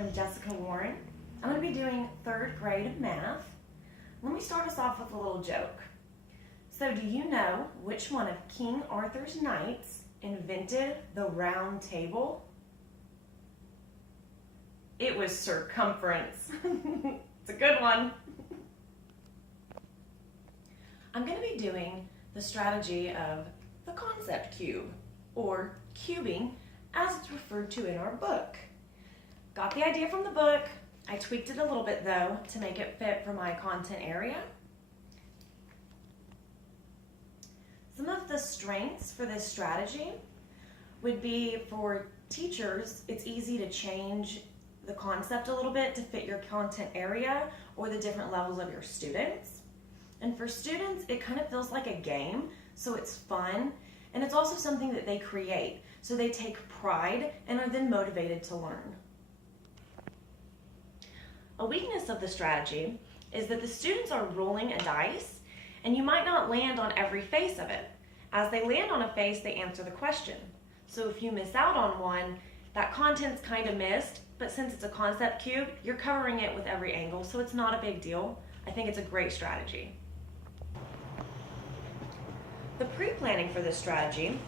I'm Jessica Warren. I'm going to be doing 3rd grade math. Let me start us off with a little joke. So do you know which one of King Arthur's knights invented the round table? It was circumference. It's a good one. I'm going to be doing the strategy of the concept cube, or cubing as it's referred to in our book. Got the idea from the book. I tweaked it a little bit though to make it fit for my content area. Some of the strengths for this strategy would be for teachers, it's easy to change the concept a little bit to fit your content area or the different levels of your students. And for students, it kind of feels like a game, so it's fun, and it's also something that they create, so they take pride and are then motivated to learn. A weakness of the strategy is that the students are rolling a dice, and you might not land on every face of it. As they land on a face, they answer the question. So if you miss out on one, that content's kind of missed, but since it's a concept cube, you're covering it with every angle, so it's not a big deal. I think it's a great strategy. The pre-planning for this strategy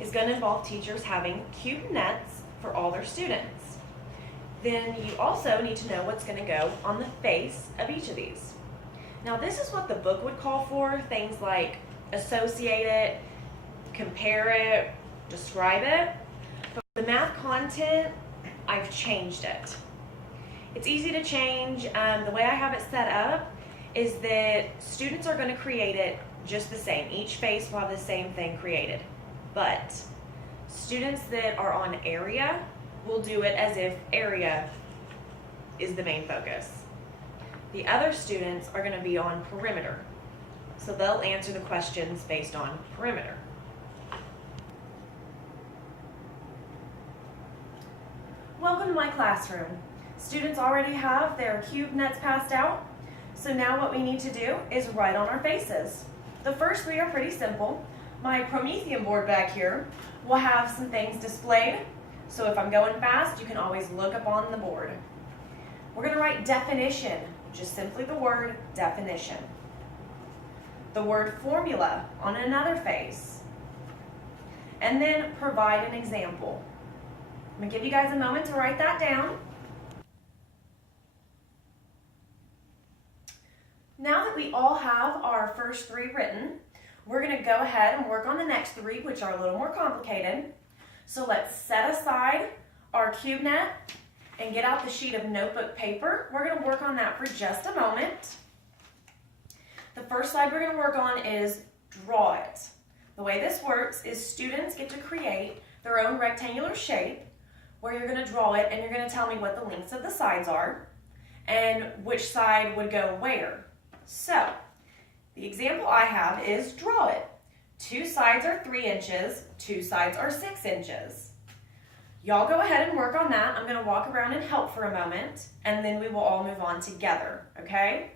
is going to involve teachers having cube nets for all their students. Then you also need to know what's going to go on the face of each of these. Now this is what the book would call for, things like associate it, compare it, describe it. But for the math content, I've changed it. It's easy to change. The way I have it set up is that students are going to create it just the same. Each face will have the same thing created. But students that are on area will do it as if area is the main focus. The other students are going to be on perimeter. So they'll answer the questions based on perimeter. Welcome to my classroom. Students already have their cube nets passed out. So now what we need to do is write on our faces. The first 3 are pretty simple. My Promethean board back here will have some things displayed. So if I'm going fast, you can always look up on the board. We're going to write definition, just simply the word definition. The word formula on another face. And then provide an example. I'm going to give you guys a moment to write that down. Now that we all have our first 3 written, we're going to go ahead and work on the next 3, which are a little more complicated. So let's set aside our cube net and get out the sheet of notebook paper. We're going to work on that for just a moment. The first slide we're going to work on is draw it. The way this works is students get to create their own rectangular shape where you're going to draw it, and you're going to tell me what the lengths of the sides are and which side would go where. So the example I have is draw it. 2 sides are 3 inches, 2 sides are 6 inches. Y'all go ahead and work on that. I'm going to walk around and help for a moment, and then we will all move on together, okay?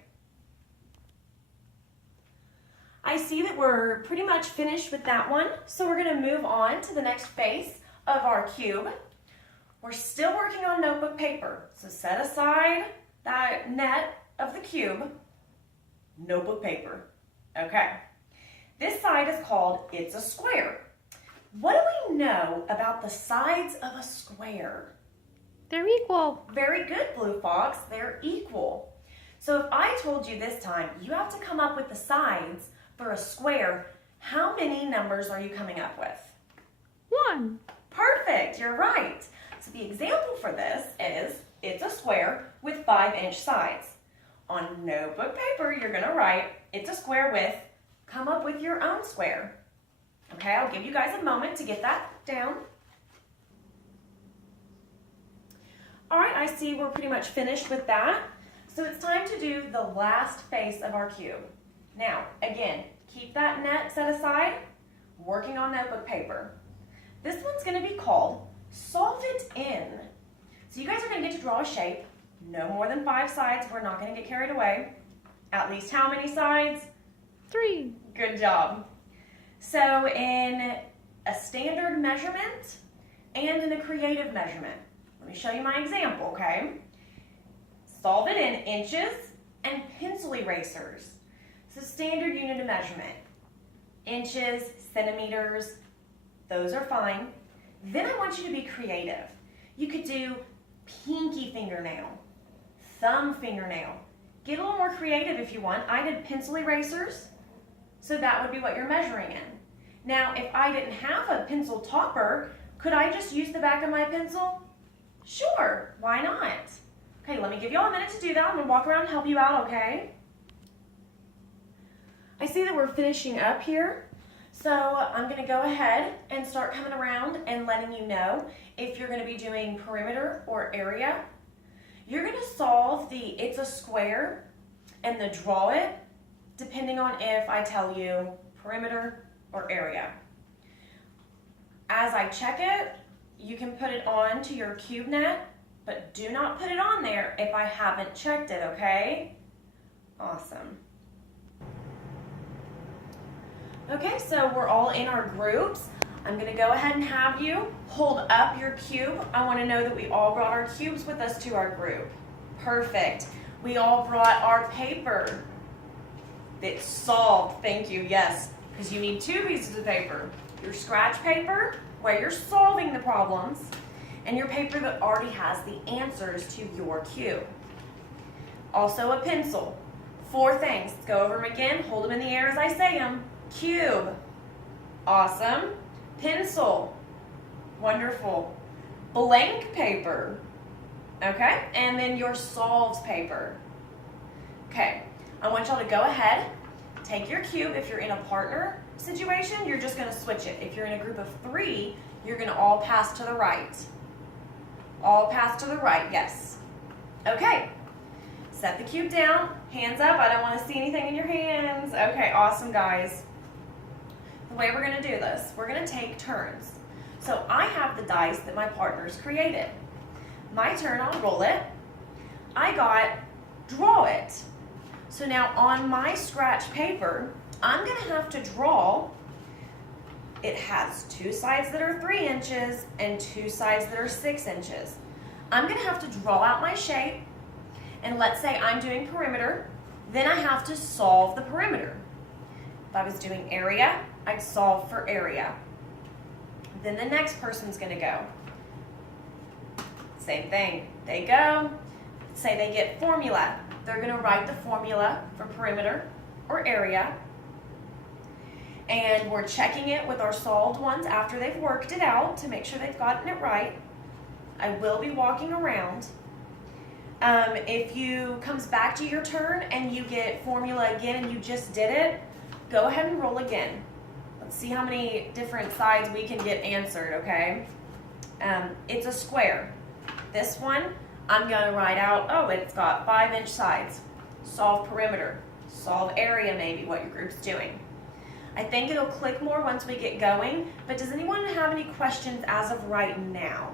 I see that we're pretty much finished with that one, so we're going to move on to the next face of our cube. We're still working on notebook paper, so set aside that net of the cube, notebook paper, okay? This side is called It's a Square. What do we know about the sides of a square? They're equal. Very good, Blue Fox. They're equal. So if I told you this time, you have to come up with the sides for a square, how many numbers are you coming up with? 1. Perfect, you're right. So the example for this is it's a square with 5-inch sides. On notebook paper, you're going to write it's a square with, come up with your own square. Okay, I'll give you guys a moment to get that down. All right, I see we're pretty much finished with that. So it's time to do the last face of our cube. Now, again, keep that net set aside, working on notebook paper. This one's going to be called Solve It In. So you guys are going to get to draw a shape. No more than 5 sides. We're not going to get carried away. At least how many sides? 3. Good job. So in a standard measurement and in a creative measurement, Let me show you my example, okay? Solve it in inches and pencil erasers. So standard unit of measurement. Inches, centimeters, those are fine. Then I want you to be creative. You could do pinky fingernail, thumb fingernail. Get a little more creative if you want. I did pencil erasers, so that would be what you're measuring in. Now, if I didn't have a pencil topper, could I just use the back of my pencil? Sure, why not? Okay, let me give you all a minute to do that. I'm gonna walk around and help you out, okay? I see that we're finishing up here, so I'm gonna go ahead and start coming around and letting you know if you're gonna be doing perimeter or area. You're gonna solve the it's a square and the draw it, depending on if I tell you perimeter or area. As I check it, you can put it on to your cube net, but do not put it on there if I haven't checked it, okay? Awesome. Okay, so we're all in our groups. I'm gonna go ahead and have you hold up your cube. I wanna know that we all brought our cubes with us to our group. Perfect. We all brought our paper. It's solved, thank you, yes, because you need 2 pieces of paper. Your scratch paper, where you're solving the problems, and your paper that already has the answers to your cube. Also a pencil. 4 things. Let's go over them again. Hold them in the air as I say them. Cube. Awesome. Pencil. Wonderful. Blank paper. Okay? And then your solves paper. Okay. I want y'all to go ahead, take your cube. If you're in a partner situation, you're just going to switch it. If you're in a group of 3, you're going to all pass to the right. All pass to the right, yes. Okay. Set the cube down. Hands up. I don't want to see anything in your hands. Okay, awesome, guys. The way we're going to do this, we're going to take turns. So I have the dice that my partners created. My turn, I'll roll it. I got draw it. So now on my scratch paper, I'm going to have to draw. It has 2 sides that are 3 inches and 2 sides that are 6 inches. I'm going to have to draw out my shape. And let's say I'm doing perimeter. Then I have to solve the perimeter. If I was doing area, I'd solve for area. Then the next person's going to go. Same thing. They go. Say they get formula. They're going to write the formula for perimeter or area. And we're checking it with our solved ones after they've worked it out to make sure they've gotten it right. I will be walking around. If you comes back to your turn and you get formula again and you just did it, go ahead and roll again. Let's see how many different sides we can get answered, okay? It's a square. This one, I'm going to write out, oh, it's got 5-inch sides. Solve perimeter. Solve area, maybe, what your group's doing. I think it'll click more once we get going, but does anyone have any questions as of right now?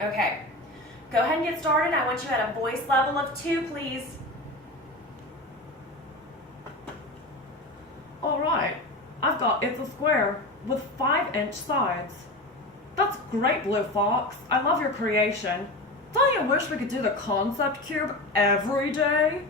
Okay. Go ahead and get started. I want you at a voice level of 2, please. All right, I've got it's a square with 5-inch sides. That's great, Blue Fox. I love your creation. Don't you wish we could do the concept cube every day?